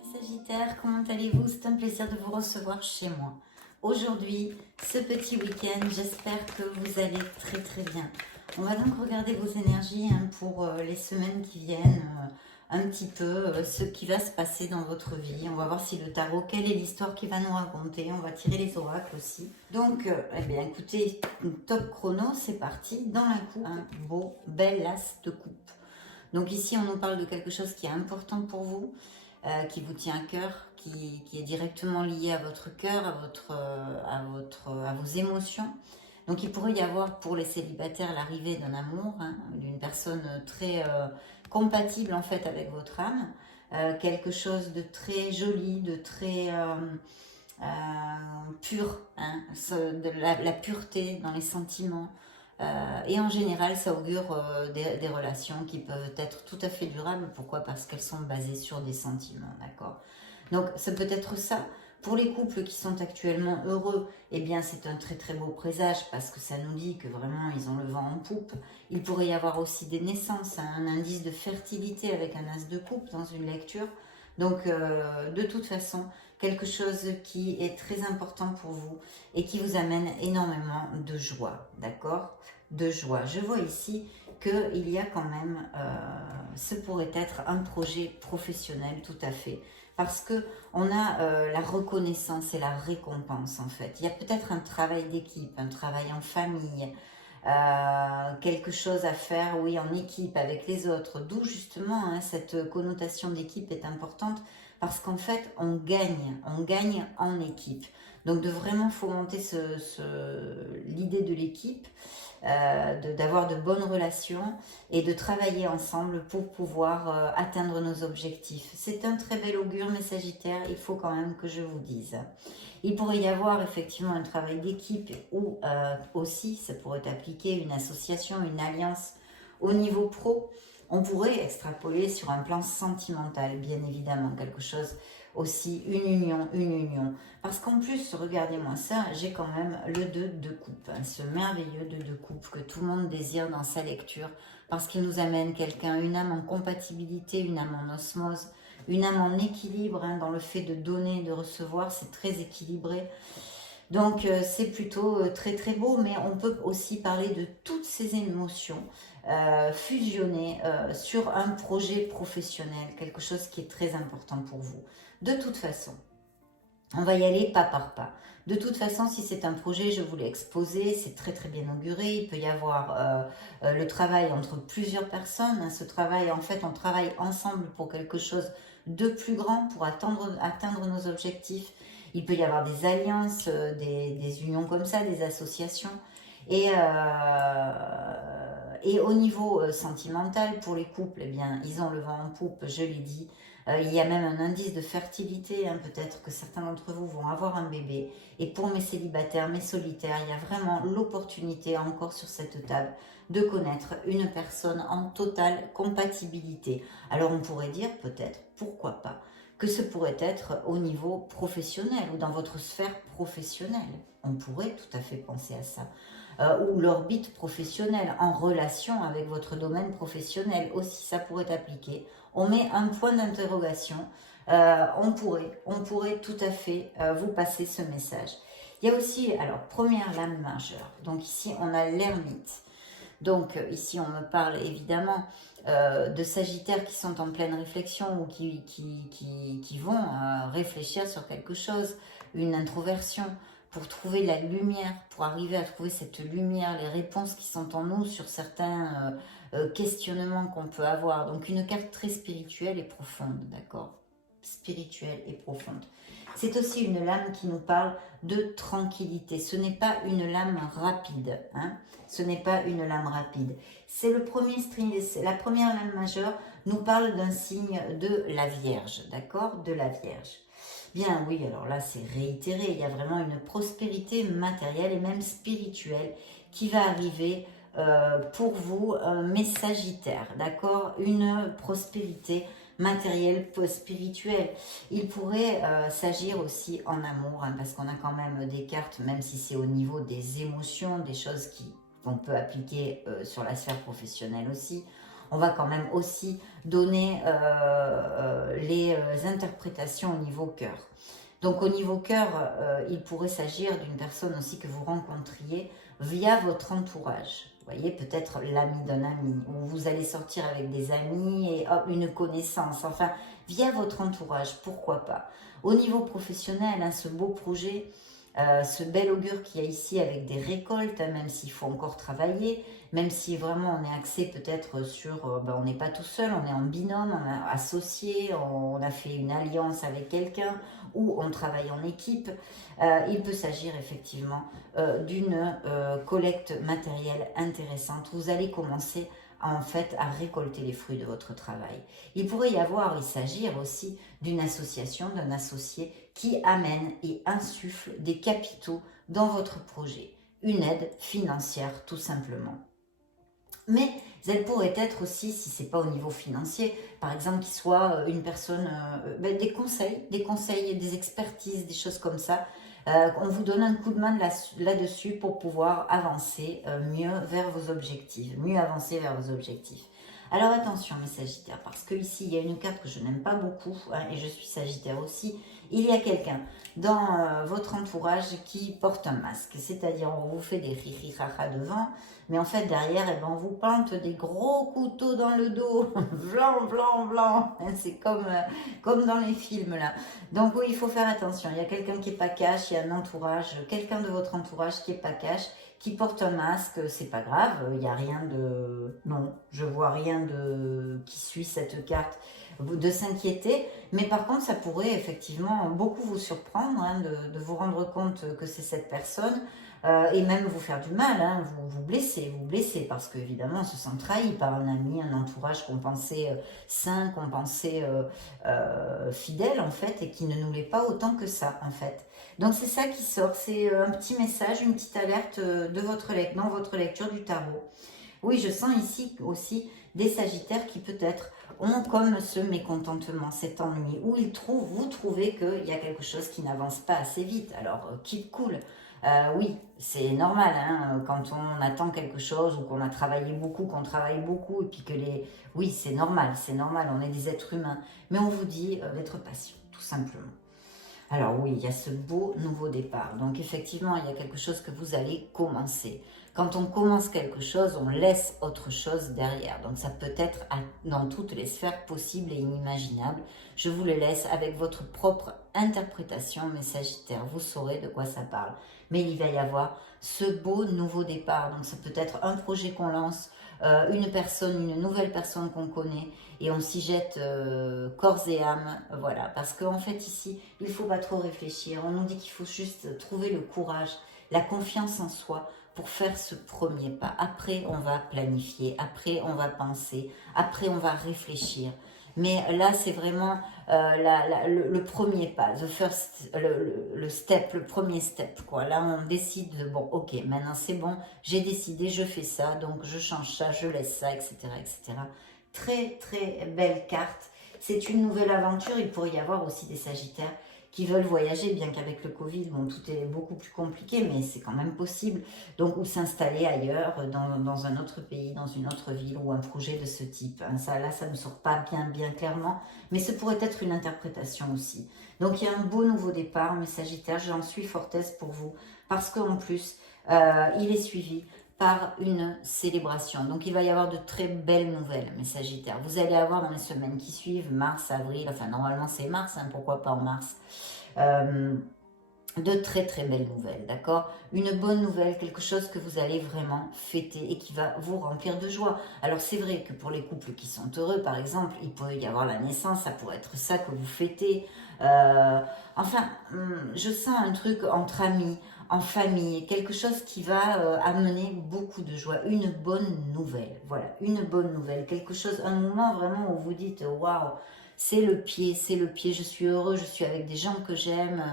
mes Sagittaires, comment allez-vous? C'est un plaisir de vous recevoir chez moi. Aujourd'hui, ce petit week-end, j'espère que vous allez très très bien. On va donc regarder vos énergies pour les semaines qui viennent, un petit peu ce qui va se passer dans votre vie. On va voir si le tarot, quelle est l'histoire qu'il va nous raconter. On va tirer les oracles aussi. Donc, eh bien écoutez, top chrono, c'est parti. Dans la coupe, un beau, bel as de coupe. Donc ici, on nous parle de quelque chose qui est important pour vous, qui vous tient à cœur, qui est directement lié à votre cœur, à vos émotions. Donc il pourrait y avoir pour les célibataires l'arrivée d'un amour, d'une personne très compatible en fait avec votre âme, quelque chose de très joli, de très pur, de la pureté dans les sentiments. Et en général, ça augure des relations qui peuvent être tout à fait durables. Pourquoi? Parce qu'elles sont basées sur des sentiments, d'accord? Donc, ça peut être ça. Pour les couples qui sont actuellement heureux, eh bien, c'est un très très beau présage parce que ça nous dit que vraiment, ils ont le vent en poupe. Il pourrait y avoir aussi des naissances, un indice de fertilité avec un as de coupe dans une lecture. Donc, de toute façon, quelque chose qui est très important pour vous et qui vous amène énormément de joie, d'accord? De joie. Je vois ici qu'il y a quand même, ce pourrait être un projet professionnel tout à fait, parce que on a la reconnaissance et la récompense en fait. Il y a peut-être un travail d'équipe, un travail en famille, quelque chose à faire, oui, en équipe avec les autres, d'où justement cette connotation d'équipe est importante, parce qu'en fait, on gagne en équipe. Donc de vraiment fomenter l'idée de l'équipe, d'avoir de bonnes relations et de travailler ensemble pour pouvoir atteindre nos objectifs. C'est un très bel augure, mes Sagittaires, il faut quand même que je vous dise. Il pourrait y avoir effectivement un travail d'équipe ou aussi, ça pourrait appliquer une association, une alliance au niveau pro. On pourrait extrapoler sur un plan sentimental, bien évidemment, quelque chose aussi, une union. Parce qu'en plus, regardez-moi ça, j'ai quand même le 2 de coupe, ce merveilleux 2 de coupe que tout le monde désire dans sa lecture, parce qu'il nous amène quelqu'un, une âme en compatibilité, une âme en osmose, une âme en équilibre, dans le fait de donner et de recevoir, c'est très équilibré. Donc c'est plutôt très très beau, mais on peut aussi parler de toutes ces émotions fusionnées sur un projet professionnel, quelque chose qui est très important pour vous. De toute façon, on va y aller pas par pas. De toute façon, si c'est un projet, je vous l'ai exposé, c'est très très bien auguré. Il peut y avoir le travail entre plusieurs personnes. Ce travail, en fait, on travaille ensemble pour quelque chose de plus grand, pour atteindre nos objectifs. Il peut y avoir des alliances, des unions comme ça, des associations. Et au niveau sentimental, pour les couples, eh bien, ils ont le vent en poupe, je l'ai dit. Il y a même un indice de fertilité, peut-être que certains d'entre vous vont avoir un bébé. Et pour mes célibataires, mes solitaires, il y a vraiment l'opportunité encore sur cette table de connaître une personne en totale compatibilité. Alors on pourrait dire peut-être, pourquoi pas, que ce pourrait être au niveau professionnel ou dans votre sphère professionnelle. On pourrait tout à fait penser à ça. Ou l'orbite professionnelle en relation avec votre domaine professionnel aussi, ça pourrait appliquer. On met un point d'interrogation, on pourrait tout à fait vous passer ce message. Il y a aussi, alors, première lame majeure, donc ici on a l'ermite. Donc ici on me parle évidemment de Sagittaires qui sont en pleine réflexion ou qui vont réfléchir sur quelque chose, une introversion, pour trouver la lumière, pour arriver à trouver cette lumière, les réponses qui sont en nous sur certains questionnements qu'on peut avoir. Donc une carte très spirituelle et profonde, d'accord? Spirituelle et profonde. C'est aussi une lame qui nous parle de tranquillité. Ce n'est pas une lame rapide, ce n'est pas une lame rapide. C'est le premier string, la première lame majeure nous parle d'un signe de la Vierge, d'accord? De la Vierge. Bien oui, alors là c'est réitéré, il y a vraiment une prospérité matérielle et même spirituelle qui va arriver pour vous, mes Sagittaires, d'accord? Une prospérité matérielle, spirituelle. Il pourrait s'agir aussi en amour, parce qu'on a quand même des cartes, même si c'est au niveau des émotions, des choses qu'on peut appliquer sur la sphère professionnelle aussi. on va quand même aussi donner les interprétations au niveau cœur. Donc au niveau cœur, il pourrait s'agir d'une personne aussi que vous rencontriez via votre entourage. Vous voyez, peut-être l'ami d'un ami, ou vous allez sortir avec des amis et hop, une connaissance, enfin, via votre entourage, pourquoi pas. Au niveau professionnel, hein, ce beau projet, ce bel augure qu'il y a ici avec des récoltes, hein, même s'il faut encore travailler, même si vraiment on est axé peut-être sur, on n'est pas tout seul, on est en binôme, on est associé, on a fait une alliance avec quelqu'un, ou on travaille en équipe, il peut s'agir effectivement d'une collecte matérielle intéressante. Vous allez commencer en fait à récolter les fruits de votre travail. Il pourrait y avoir, il s'agir aussi d'une association, d'un associé qui amène et insuffle des capitaux dans votre projet. Une aide financière tout simplement. Mais elle pourrait être aussi, si ce n'est pas au niveau financier, par exemple qu'il soit une personne, des conseils, des expertises, des choses comme ça. On vous donne un coup de main là-dessus pour pouvoir avancer mieux vers vos objectifs, mieux avancer vers vos objectifs. Alors attention mes Sagittaires, parce que ici il y a une carte que je n'aime pas beaucoup, hein, et je suis Sagittaire aussi. Il y a quelqu'un dans votre entourage qui porte un masque, c'est-à-dire on vous fait des ri-ri-ra-ra devant, mais en fait derrière on vous plante des gros couteaux dans le dos, blanc, blanc, blanc, c'est comme dans les films là. Donc oui, il faut faire attention, il y a quelqu'un qui n'est pas cash, il y a un entourage, quelqu'un de votre entourage qui n'est pas cash, qui porte un masque, c'est pas grave, il n'y a rien de... Non, je vois rien de qui suit cette carte de s'inquiéter, mais par contre ça pourrait effectivement beaucoup vous surprendre, hein, de vous rendre compte que c'est cette personne, et même vous faire du mal, hein, vous blesser, parce qu'évidemment on se sent trahi par un ami, un entourage qu'on pensait sain, qu'on pensait fidèle en fait, et qui ne nous l'est pas autant que ça en fait. Donc c'est ça qui sort, c'est un petit message, une petite alerte dans votre lecture du tarot. Oui, je sens ici aussi des Sagittaires qui peut-être ont comme ce mécontentement, cet ennui, où vous trouvez qu'il y a quelque chose qui n'avance pas assez vite. Alors, keep cool. Oui, c'est normal, hein, quand on attend quelque chose ou qu'on a travaillé beaucoup, qu'on travaille beaucoup, et puis que Oui, c'est normal, on est des êtres humains. Mais on vous dit d'être patient, tout simplement. Alors oui, il y a ce beau nouveau départ. Donc effectivement, il y a quelque chose que vous allez commencer. Quand on commence quelque chose, on laisse autre chose derrière. Donc ça peut être dans toutes les sphères possibles et inimaginables. Je vous le laisse avec votre propre interprétation, mes Sagittaires. Vous saurez de quoi ça parle. Mais il va y avoir ce beau nouveau départ. Donc ça peut être un projet qu'on lance, une nouvelle personne qu'on connaît, et on s'y jette corps et âme, voilà, parce qu'en fait ici, il ne faut pas trop réfléchir, on nous dit qu'il faut juste trouver le courage, la confiance en soi pour faire ce premier pas. Après, on va planifier, après, on va penser, après, on va réfléchir. Mais là, c'est vraiment le premier pas, le step, le premier step, quoi. Là, on décide de, bon, ok, maintenant c'est bon, j'ai décidé, je fais ça, donc je change ça, je laisse ça, etc., etc. Très, très belle carte. C'est une nouvelle aventure. Il pourrait y avoir aussi des Sagittaires qui veulent voyager, bien qu'avec le Covid, bon, tout est beaucoup plus compliqué, mais c'est quand même possible. Donc, ou s'installer ailleurs, dans un autre pays, dans une autre ville, ou un projet de ce type. Ça, là, ça ne sort pas bien clairement, mais ce pourrait être une interprétation aussi. Donc, il y a un beau nouveau départ, mes Sagittaires, j'en suis fortesse pour vous, parce qu'en plus, il est suivi par une célébration. Donc, il va y avoir de très belles nouvelles, mes Sagittaires. Vous allez avoir dans les semaines qui suivent, mars, avril, enfin, normalement, c'est mars, hein, pourquoi pas en mars, de très très belles nouvelles, d'accord? Une bonne nouvelle, quelque chose que vous allez vraiment fêter et qui va vous remplir de joie. Alors c'est vrai que pour les couples qui sont heureux, par exemple, il peut y avoir la naissance, ça pourrait être ça que vous fêtez. Enfin, je sens un truc entre amis, en famille, quelque chose qui va amener beaucoup de joie, une bonne nouvelle, voilà, une bonne nouvelle, quelque chose, un moment vraiment où vous dites, waouh, c'est le pied, je suis heureux, je suis avec des gens que j'aime,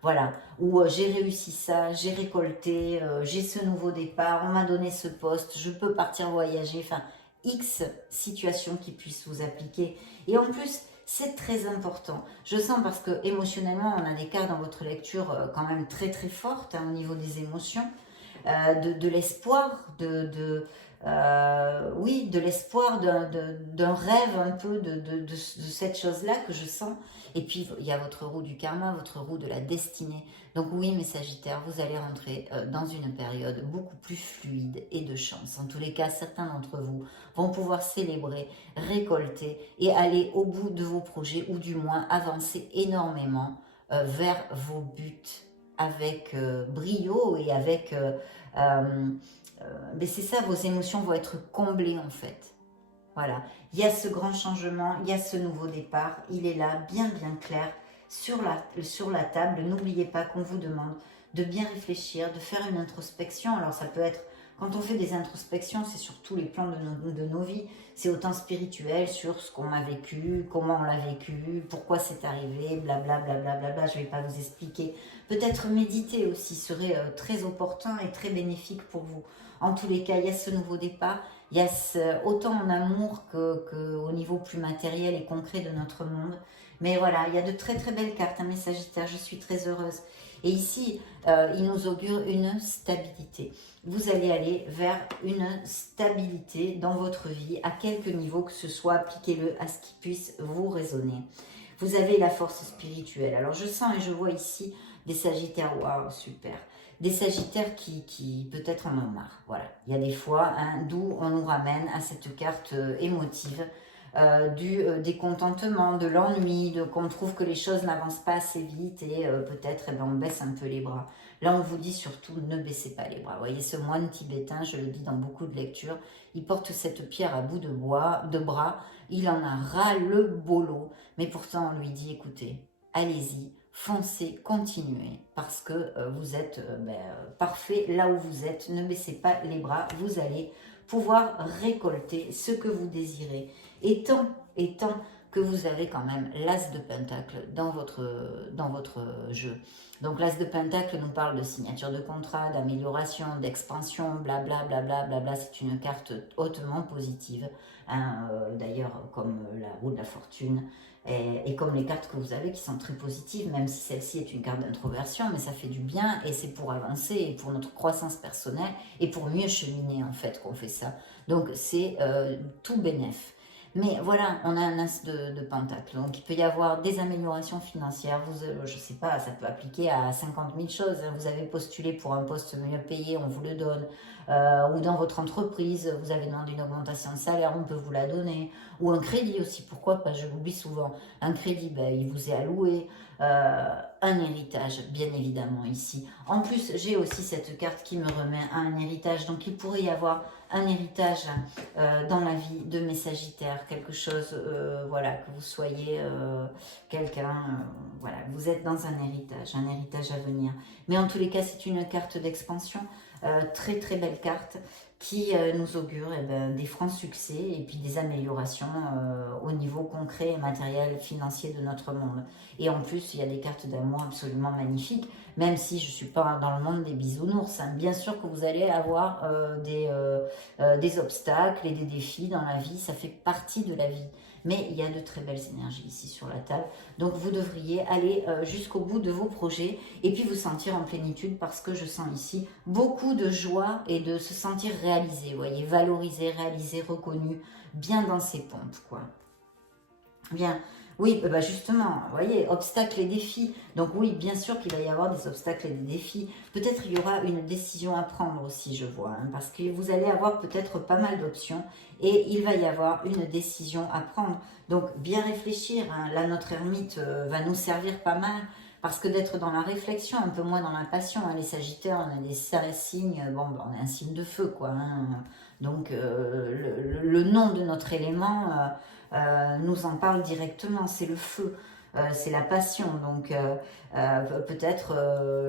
voilà, où j'ai réussi ça, j'ai récolté, j'ai ce nouveau départ, on m'a donné ce poste, je peux partir voyager, enfin, X situations qui puissent vous appliquer. Et en plus, c'est très important. Je sens parce que émotionnellement, on a des cartes dans votre lecture quand même très très fortes, hein, au niveau des émotions. de l'espoir, oui, de l'espoir d'un rêve un peu de cette chose-là que je sens. Et puis, il y a votre roue du karma, votre roue de la destinée. Donc oui, mes Sagittaires, vous allez rentrer dans une période beaucoup plus fluide et de chance. En tous les cas, certains d'entre vous vont pouvoir célébrer, récolter et aller au bout de vos projets ou du moins avancer énormément vers vos buts avec brio et avec... mais c'est ça, vos émotions vont être comblées en fait. Voilà, il y a ce grand changement, il y a ce nouveau départ, il est là, bien clair, sur la table. N'oubliez pas qu'on vous demande de bien réfléchir, de faire une introspection. Alors ça peut être, quand on fait des introspections, c'est sur tous les plans de nos vies. C'est autant spirituel, sur ce qu'on a vécu, comment on l'a vécu, pourquoi c'est arrivé, blablabla, bla, je ne vais pas vous expliquer. Peut-être méditer aussi serait très opportun et très bénéfique pour vous. En tous les cas, il y a ce nouveau départ. Il y a autant en amour qu'au niveau plus matériel et concret de notre monde. Mais voilà, il y a de très belles cartes, hein, mes Sagittaires, je suis très heureuse. Et ici, il nous augure une stabilité. Vous allez aller vers une stabilité dans votre vie, à quelque niveau que ce soit, appliquez-le à ce qui puisse vous résonner. Vous avez la force spirituelle. Alors je sens et je vois ici des Sagittaires, waouh, super. Des Sagittaires qui peut-être en ont marre. Voilà, il y a des fois, hein, d'où on nous ramène à cette carte émotive, du décontentement, de l'ennui, qu'on trouve que les choses n'avancent pas assez vite et peut-être eh ben, on baisse un peu les bras. Là, on vous dit surtout, ne baissez pas les bras. Vous voyez, ce moine tibétain, je le dis dans beaucoup de lectures, il porte cette pierre à bout de bras, il en a ras le bolo, mais pourtant on lui dit, écoutez, allez-y, foncez, continuez, parce que vous êtes parfait là où vous êtes, ne baissez pas les bras, vous allez pouvoir récolter ce que vous désirez. Et tant que vous avez quand même l'as de pentacle dans votre jeu. Donc l'as de pentacle nous parle de signature de contrat, d'amélioration, d'expansion, blablabla, bla, c'est une carte hautement positive, hein, d'ailleurs comme la roue de la fortune, et comme les cartes que vous avez qui sont très positives, même si celle-ci est une carte d'introversion, mais ça fait du bien et c'est pour avancer et pour notre croissance personnelle et pour mieux cheminer en fait qu'on fait ça. Donc c'est tout bénef. Mais voilà, on a un as de pentacle, donc il peut y avoir des améliorations financières, je ne sais pas, ça peut appliquer à 50 000 choses, vous avez postulé pour un poste mieux payé, on vous le donne, ou dans votre entreprise, vous avez demandé une augmentation de salaire, on peut vous la donner, ou un crédit aussi, pourquoi pas, je l'oublie souvent, un crédit, ben, il vous est alloué, un héritage, bien évidemment ici. En plus, j'ai aussi cette carte qui me remet à un héritage, donc il pourrait y avoir un héritage dans la vie de mes Sagittaires, quelque chose, voilà, que vous soyez quelqu'un, voilà, vous êtes dans un héritage à venir. Mais en tous les cas, c'est une carte d'expansion, très belle carte, qui nous augure eh ben, des francs succès et puis des améliorations au niveau concret et matériel financier de notre monde. Et en plus, il y a des cartes d'amour absolument magnifiques, même si je ne suis pas dans le monde des bisounours. Hein. Bien sûr que vous allez avoir des obstacles et des défis dans la vie, ça fait partie de la vie. Mais il y a de très belles énergies ici sur la table. Donc vous devriez aller jusqu'au bout de vos projets et puis vous sentir en plénitude parce que je sens ici beaucoup de joie et de se sentir réalisé, vous voyez, valorisé, réalisé, reconnu, bien dans ses pompes, quoi. Bien, oui, bah justement, vous voyez, obstacles et défis. Donc oui, bien sûr qu'il va y avoir des obstacles et des défis. Peut-être il y aura une décision à prendre aussi, je vois, hein, parce que vous allez avoir peut-être pas mal d'options et il va y avoir une décision à prendre. Donc bien réfléchir, hein. Là notre ermite va nous servir pas mal, parce que d'être dans la réflexion, un peu moins dans la passion, hein. Les Sagittaires, on a des signes, bon, on est un signe de feu, quoi, hein. Donc le nom de notre élément nous en parle directement, c'est le feu, c'est la passion, donc peut-être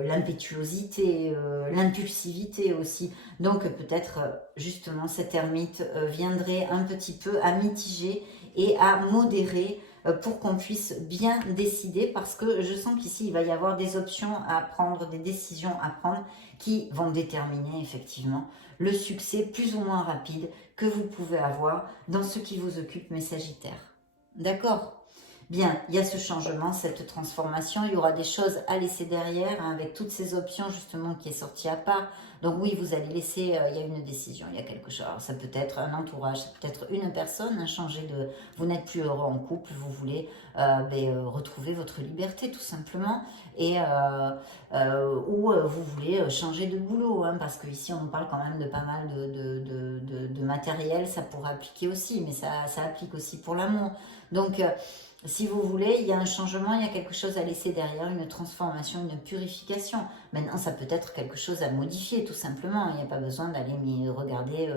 l'impétuosité, l'impulsivité aussi. Donc peut-être justement cette ermite viendrait un petit peu à mitiger et à modérer pour qu'on puisse bien décider, parce que je sens qu'ici il va y avoir des options à prendre, des décisions à prendre qui vont déterminer effectivement le succès plus ou moins rapide que vous pouvez avoir dans ce qui vous occupe, mes Sagittaires. D'accord ? Bien, il y a ce changement, cette transformation, il y aura des choses à laisser derrière, hein, avec toutes ces options justement qui est sortie à part. Donc oui, vous allez laisser, il y a une décision, il y a quelque chose. Alors, ça peut être un entourage, ça peut être une personne, hein, changer de... Vous n'êtes plus heureux en couple, vous voulez retrouver votre liberté tout simplement, et ou vous voulez changer de boulot, hein, parce qu'ici on nous parle quand même de pas mal de matériel, ça pourrait appliquer aussi, mais ça applique aussi pour l'amour. Donc si vous voulez, il y a un changement, il y a quelque chose à laisser derrière, une transformation, une purification. Maintenant, ça peut être quelque chose à modifier, tout simplement. Il n'y a pas besoin d'aller regarder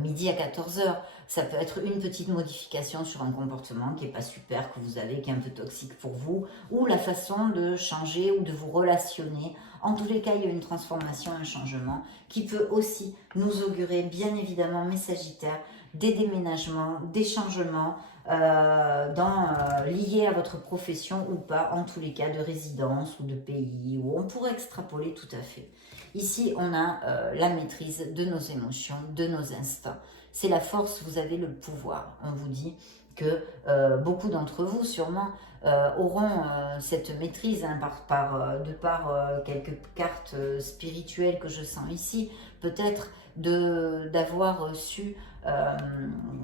midi à 14 heures. Ça peut être une petite modification sur un comportement qui n'est pas super, que vous avez, qui est un peu toxique pour vous, ou la façon de changer ou de vous relationner. En tous les cas, il y a une transformation, un changement, qui peut aussi nous augurer, bien évidemment, mes Sagittaires, des déménagements, des changements, liés à votre profession ou pas, en tous les cas de résidence ou de pays, où on pourrait extrapoler tout à fait. Ici, on a la maîtrise de nos émotions, de nos instincts. C'est la force, vous avez le pouvoir. On vous dit que beaucoup d'entre vous, sûrement, auront cette maîtrise, hein, de par quelques cartes spirituelles que je sens ici, peut-être d'avoir su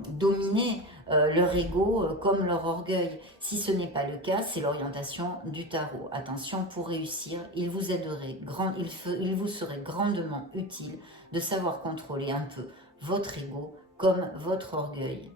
dominer leur ego comme leur orgueil. Si ce n'est pas le cas, c'est l'orientation du tarot. Attention, pour réussir, il vous aiderait, il vous serait grandement utile de savoir contrôler un peu votre ego comme votre orgueil.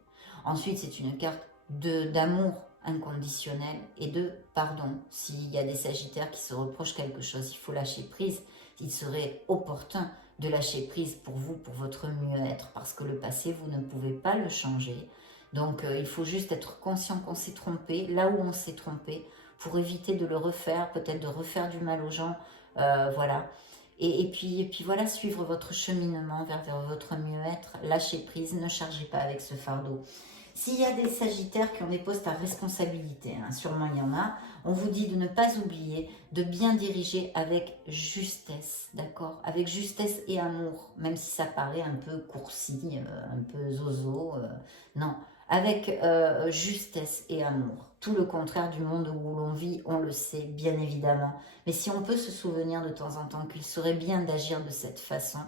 Ensuite, c'est une carte d'amour inconditionnel et de pardon. S'il y a des Sagittaires qui se reprochent quelque chose, il faut lâcher prise. Il serait opportun de lâcher prise pour vous, pour votre mieux-être, parce que le passé, vous ne pouvez pas le changer. Donc, il faut juste être conscient qu'on s'est trompé, là où on s'est trompé, pour éviter de le refaire, peut-être de refaire du mal aux gens, voilà. Et puis voilà, suivre votre cheminement vers votre mieux-être, lâcher prise, ne chargez pas avec ce fardeau. S'il y a des Sagittaires qui ont des postes à responsabilité, hein, sûrement il y en a, on vous dit de ne pas oublier de bien diriger avec justesse, d'accord? Avec justesse et amour, même si ça paraît un peu coursi, un peu zozo, non. Avec justesse et amour. Tout le contraire du monde où l'on vit, on le sait, bien évidemment. Mais si on peut se souvenir de temps en temps qu'il serait bien d'agir de cette façon,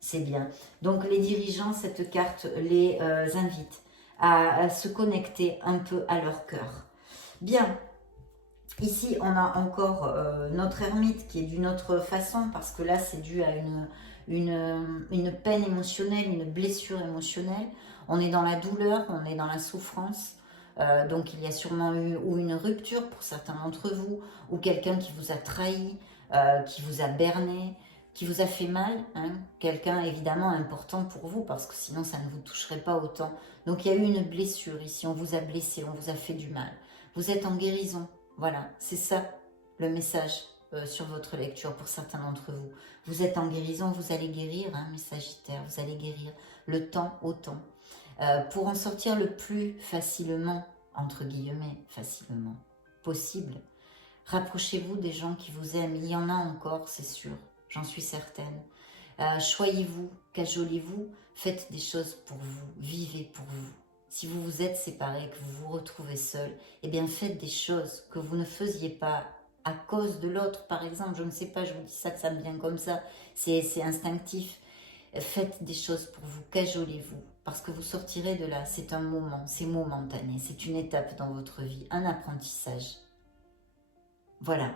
c'est bien. Donc les dirigeants, cette carte les invite à se connecter un peu à leur cœur. Bien, ici on a encore notre ermite qui est d'une autre façon, parce que là c'est dû à une peine émotionnelle, une blessure émotionnelle. On est dans la douleur, on est dans la souffrance. Donc il y a sûrement eu ou une rupture pour certains d'entre vous, ou quelqu'un qui vous a trahi, qui vous a berné, qui vous a fait mal, hein, quelqu'un évidemment important pour vous, parce que sinon ça ne vous toucherait pas autant. Donc il y a eu une blessure ici, on vous a blessé, on vous a fait du mal. Vous êtes en guérison, voilà, c'est ça le message sur votre lecture pour certains d'entre vous. Vous êtes en guérison, vous allez guérir, hein, mes Sagittaires, vous allez guérir le temps au temps. Pour en sortir le plus facilement, entre guillemets, facilement possible, rapprochez-vous des gens qui vous aiment. Il y en a encore, c'est sûr, j'en suis certaine. Choyez-vous, cajolez-vous, faites des choses pour vous, vivez pour vous. Si vous vous êtes séparés, que vous vous retrouvez seul, eh bien faites des choses que vous ne faisiez pas à cause de l'autre, par exemple. Je ne sais pas, je vous dis ça que ça me vient comme ça, c'est instinctif. Faites des choses pour vous, cajolez-vous, parce que vous sortirez de là. C'est un moment, c'est momentané, c'est une étape dans votre vie, un apprentissage. Voilà,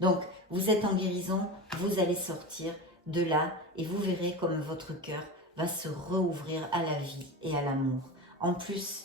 donc vous êtes en guérison, vous allez sortir de là et vous verrez comme votre cœur va se rouvrir à la vie et à l'amour. En plus,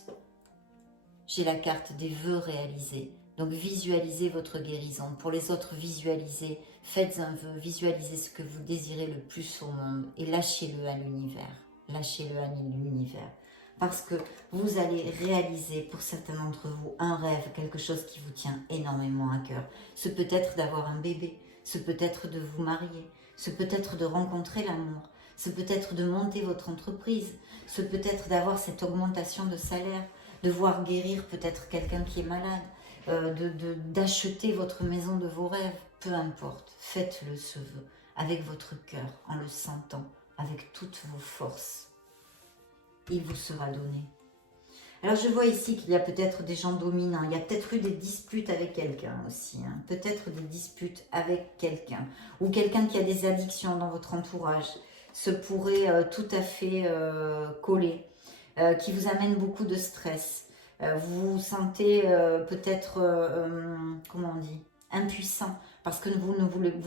j'ai la carte des vœux réalisés. Donc visualisez votre guérison. Pour les autres, visualisez, faites un vœu, visualisez ce que vous désirez le plus au monde et lâchez-le à l'univers. Lâchez-le à l'univers. Parce que vous allez réaliser pour certains d'entre vous un rêve, quelque chose qui vous tient énormément à cœur. Ce peut être d'avoir un bébé, ce peut être de vous marier, ce peut être de rencontrer l'amour, ce peut être de monter votre entreprise, ce peut être d'avoir cette augmentation de salaire, de voir guérir peut-être quelqu'un qui est malade, d'acheter votre maison de vos rêves, peu importe, faites-le ce vœu avec votre cœur, en le sentant, avec toutes vos forces. Il vous sera donné. Alors, je vois ici qu'il y a peut-être des gens dominants. Il y a peut-être eu des disputes avec quelqu'un aussi. Hein. Peut-être des disputes avec quelqu'un. Ou quelqu'un qui a des addictions dans votre entourage. Se pourrait tout à fait coller. Qui vous amène beaucoup de stress. Vous vous sentez peut-être, comment on dit, impuissant. Parce que vous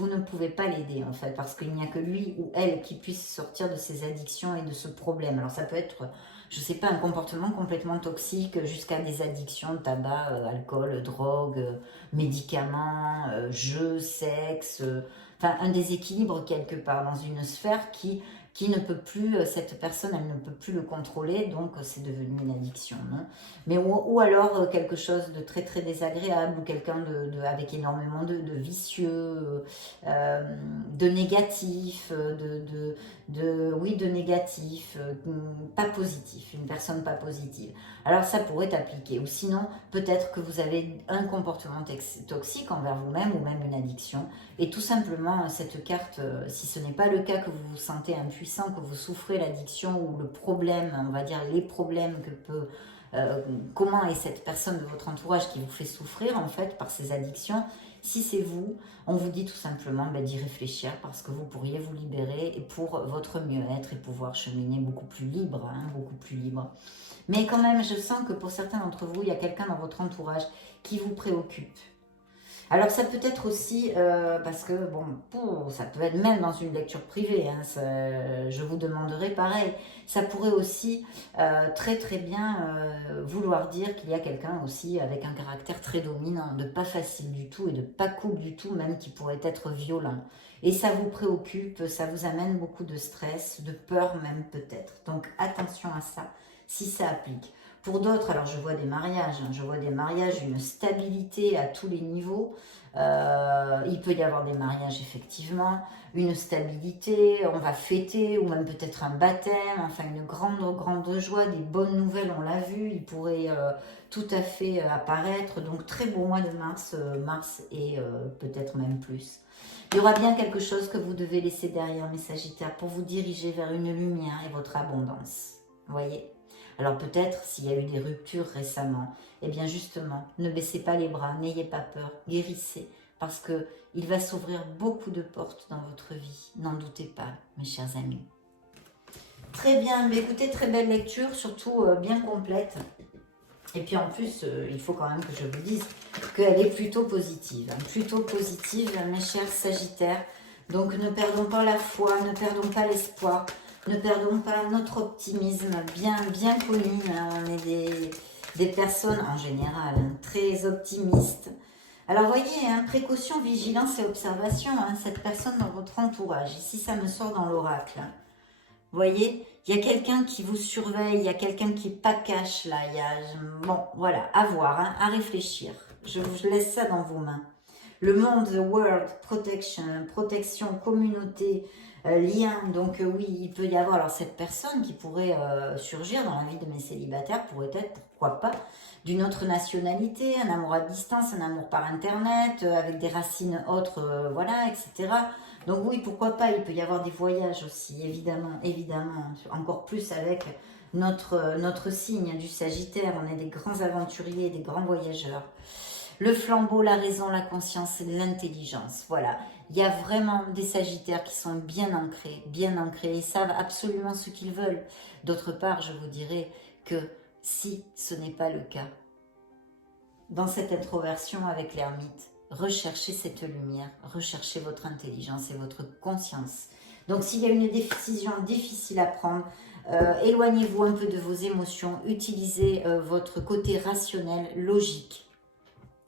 ne pouvez pas l'aider en fait. Parce qu'il n'y a que lui ou elle qui puisse sortir de ses addictions et de ce problème. Alors, ça peut être je sais pas, un comportement complètement toxique jusqu'à des addictions, tabac, alcool, drogue, médicaments, jeux, sexe, enfin un déséquilibre quelque part dans une sphère qui ne peut plus, cette personne, elle ne peut plus le contrôler, donc c'est devenu une addiction, non? Mais ou alors quelque chose de très très désagréable, ou quelqu'un avec énormément de vicieux, de négatif, oui, de négatif, pas positif, une personne pas positive. Alors ça pourrait appliquer. Ou sinon, peut-être que vous avez un comportement toxique envers vous-même ou même une addiction. Et tout simplement, cette carte, si ce n'est pas le cas, que vous vous sentez impuissant, que vous souffrez l'addiction ou le problème, on va dire les problèmes que peut... comment est cette personne de votre entourage qui vous fait souffrir en fait par ces addictions. Si c'est vous, on vous dit tout simplement d'y réfléchir parce que vous pourriez vous libérer et pour votre mieux-être et pouvoir cheminer beaucoup plus libre, hein, beaucoup plus libre. Mais quand même, je sens que pour certains d'entre vous, il y a quelqu'un dans votre entourage qui vous préoccupe. Alors ça peut être aussi, parce que bon, ça peut être même dans une lecture privée, hein, je vous demanderai pareil, ça pourrait aussi très très bien vouloir dire qu'il y a quelqu'un aussi avec un caractère très dominant, de pas facile du tout et de pas cool du tout, même qui pourrait être violent. Et ça vous préoccupe, ça vous amène beaucoup de stress, de peur même peut-être. Donc attention à ça, si ça applique. Pour d'autres, alors je vois des mariages, hein, je vois des mariages, une stabilité à tous les niveaux. Il peut y avoir des mariages effectivement, une stabilité, on va fêter ou même peut-être un baptême, enfin une grande joie, des bonnes nouvelles, on l'a vu, il pourrait tout à fait apparaître. Donc très beau mois de mars, mars et peut-être même plus. Il y aura bien quelque chose que vous devez laisser derrière, mes Sagittaires, pour vous diriger vers une lumière et votre abondance. Vous voyez ? Alors peut-être s'il y a eu des ruptures récemment, eh bien justement, ne baissez pas les bras, n'ayez pas peur, guérissez, parce que il va s'ouvrir beaucoup de portes dans votre vie. N'en doutez pas, mes chers amis. Très bien, mais écoutez, très belle lecture, surtout bien complète. Et puis en plus, il faut quand même que je vous dise qu'elle est plutôt positive, mes chers Sagittaires. Donc ne perdons pas la foi, ne perdons pas l'espoir. Ne perdons pas notre optimisme bien connu. Hein. On est des personnes en général très optimistes. Alors voyez, hein, précaution, vigilance et observation. Hein, cette personne dans votre entourage. Ici, ça me sort dans l'oracle. Hein. Vous voyez, il y a quelqu'un qui vous surveille, il y a quelqu'un qui n'est pas cache là. Bon, voilà, à voir, hein, à réfléchir. Je vous laisse ça dans vos mains. Le monde, the world, protection, communauté, lien. Donc oui, il peut y avoir alors cette personne qui pourrait surgir dans la vie de mes célibataires, pourrait être, pourquoi pas, d'une autre nationalité, un amour à distance, un amour par internet, avec des racines autres, voilà, etc. Donc oui, pourquoi pas, il peut y avoir des voyages aussi, évidemment, encore plus avec notre signe du Sagittaire, on est des grands aventuriers, des grands voyageurs. Le flambeau, la raison, la conscience, l'intelligence. Voilà, il y a vraiment des Sagittaires qui sont bien ancrés, ils savent absolument ce qu'ils veulent. D'autre part, je vous dirais que si ce n'est pas le cas, dans cette introversion avec l'ermite, recherchez cette lumière, recherchez votre intelligence et votre conscience. Donc s'il y a une décision difficile à prendre, éloignez-vous un peu de vos émotions, utilisez votre côté rationnel, logique,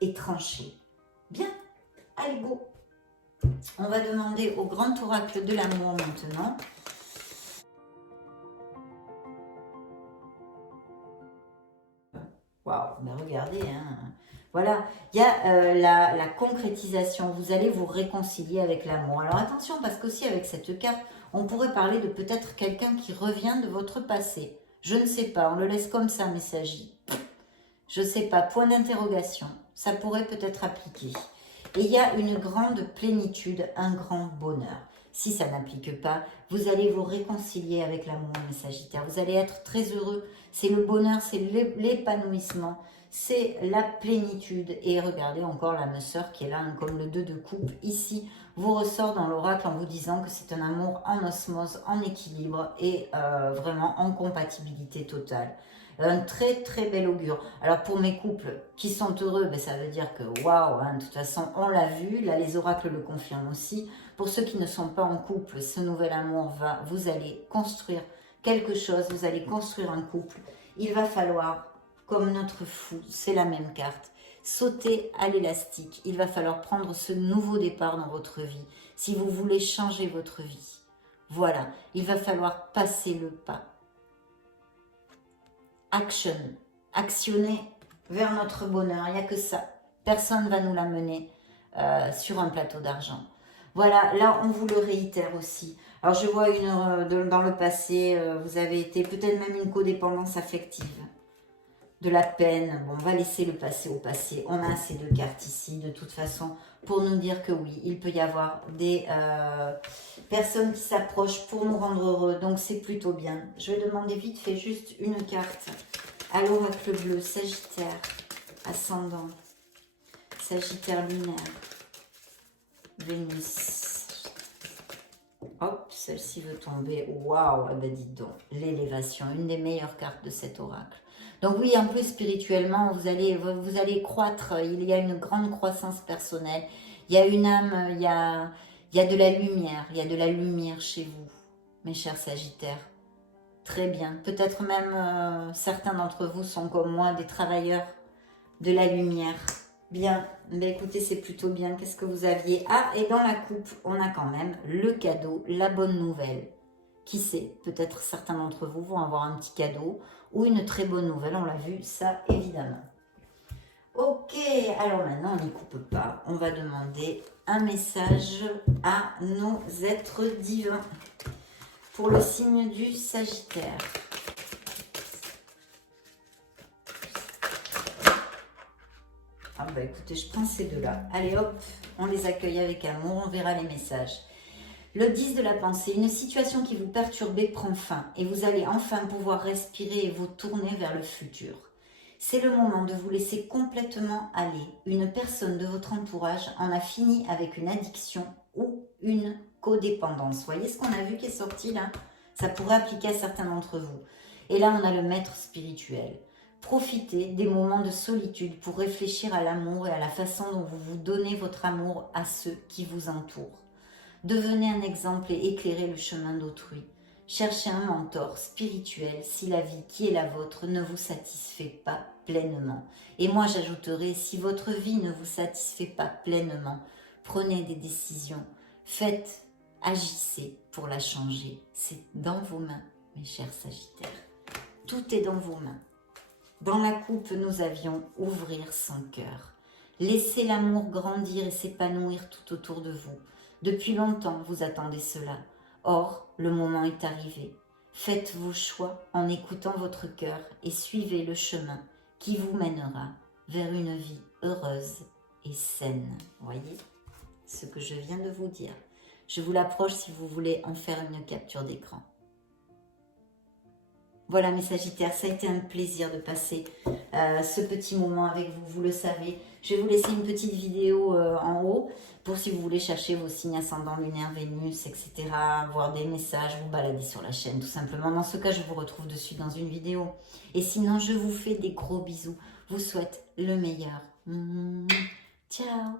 et tranché. Bien, allez go. On va demander au grand oracle de l'amour maintenant. Waouh, ben regardez, hein. Voilà, il y a la concrétisation. Vous allez vous réconcilier avec l'amour. Alors attention, parce qu'aussi avec cette carte, on pourrait parler de peut-être quelqu'un qui revient de votre passé. Je ne sais pas, on le laisse comme ça, messager. Je ne sais pas, point d'interrogation. Ça pourrait peut-être appliquer. Et il y a une grande plénitude, un grand bonheur. Si ça n'applique pas, vous allez vous réconcilier avec l'amour, mes Sagittaires. Vous allez être très heureux. C'est le bonheur, c'est l'épanouissement, c'est la plénitude. Et regardez encore l'âme sœur qui est là, hein, comme le 2 de coupe. Ici, vous ressort dans l'oracle en vous disant que c'est un amour en osmose, en équilibre et vraiment en compatibilité totale. Un très très bel augure. Alors pour mes couples qui sont heureux, ben, ça veut dire que waouh, hein, de toute façon on l'a vu, là les oracles le confirment aussi. Pour ceux qui ne sont pas en couple, ce nouvel amour vous allez construire quelque chose, vous allez construire un couple. Il va falloir, comme notre fou, c'est la même carte, sauter à l'élastique. Il va falloir prendre ce nouveau départ dans votre vie si vous voulez changer votre vie. Voilà, il va falloir passer le pas. Action, actionner vers notre bonheur, il n'y a que ça. Personne ne va nous l'amener sur un plateau d'argent. Voilà, là on vous le réitère aussi. Alors je vois dans le passé, vous avez été peut-être même une codépendance affective. De la peine, bon, on va laisser le passé au passé. On a ces 2 cartes ici, de toute façon, pour nous dire que oui, il peut y avoir des personnes qui s'approchent pour nous rendre heureux. Donc, c'est plutôt bien. Je vais demander vite fait juste une carte à l'oracle bleu, Sagittaire, ascendant, Sagittaire lunaire, Vénus. Hop, celle-ci veut tomber. Waouh, eh ben dites donc, l'élévation, une des meilleures cartes de cet oracle. Donc oui, en plus spirituellement, vous allez croître, il y a une grande croissance personnelle, il y a une âme, il y a de la lumière chez vous, mes chers Sagittaires. Très bien, peut-être même certains d'entre vous sont comme moi, des travailleurs de la lumière. Bien, mais écoutez, c'est plutôt bien, qu'est-ce que vous aviez? Ah, et dans la coupe, on a quand même le cadeau, la bonne nouvelle. Qui sait, peut-être certains d'entre vous vont avoir un petit cadeau ou une très bonne nouvelle, on l'a vu, ça évidemment. Ok, alors maintenant on n'y coupe pas, on va demander un message à nos êtres divins pour le signe du Sagittaire. Ah bah écoutez, je prends ces 2-là. Allez hop, on les accueille avec amour, on verra les messages. Le 10 de la pensée, une situation qui vous perturbait prend fin et vous allez enfin pouvoir respirer et vous tourner vers le futur. C'est le moment de vous laisser complètement aller. Une personne de votre entourage en a fini avec une addiction ou une codépendance. Voyez ce qu'on a vu qui est sorti là? Ça pourrait appliquer à certains d'entre vous. Et là, on a le maître spirituel. Profitez des moments de solitude pour réfléchir à l'amour et à la façon dont vous vous donnez votre amour à ceux qui vous entourent. Devenez un exemple et éclairez le chemin d'autrui. Cherchez un mentor spirituel si la vie qui est la vôtre ne vous satisfait pas pleinement. Et moi j'ajouterai, si votre vie ne vous satisfait pas pleinement, prenez des décisions, faites, agissez pour la changer. C'est dans vos mains, mes chers Sagittaires. Tout est dans vos mains. Dans la coupe, nous avions ouvrir son cœur. Laissez l'amour grandir et s'épanouir tout autour de vous. Depuis longtemps, vous attendez cela. Or, le moment est arrivé. Faites vos choix en écoutant votre cœur et suivez le chemin qui vous mènera vers une vie heureuse et saine. Voyez ce que je viens de vous dire. Je vous l'approche si vous voulez en faire une capture d'écran. Voilà mes Sagittaires, ça a été un plaisir de passer ce petit moment avec vous, vous le savez. Je vais vous laisser une petite vidéo en haut pour si vous voulez chercher vos signes ascendants, lunaire, Vénus, etc. Voir des messages, vous balader sur la chaîne tout simplement. Dans ce cas, je vous retrouve dessus dans une vidéo. Et sinon, je vous fais des gros bisous. Je vous souhaite le meilleur. Ciao.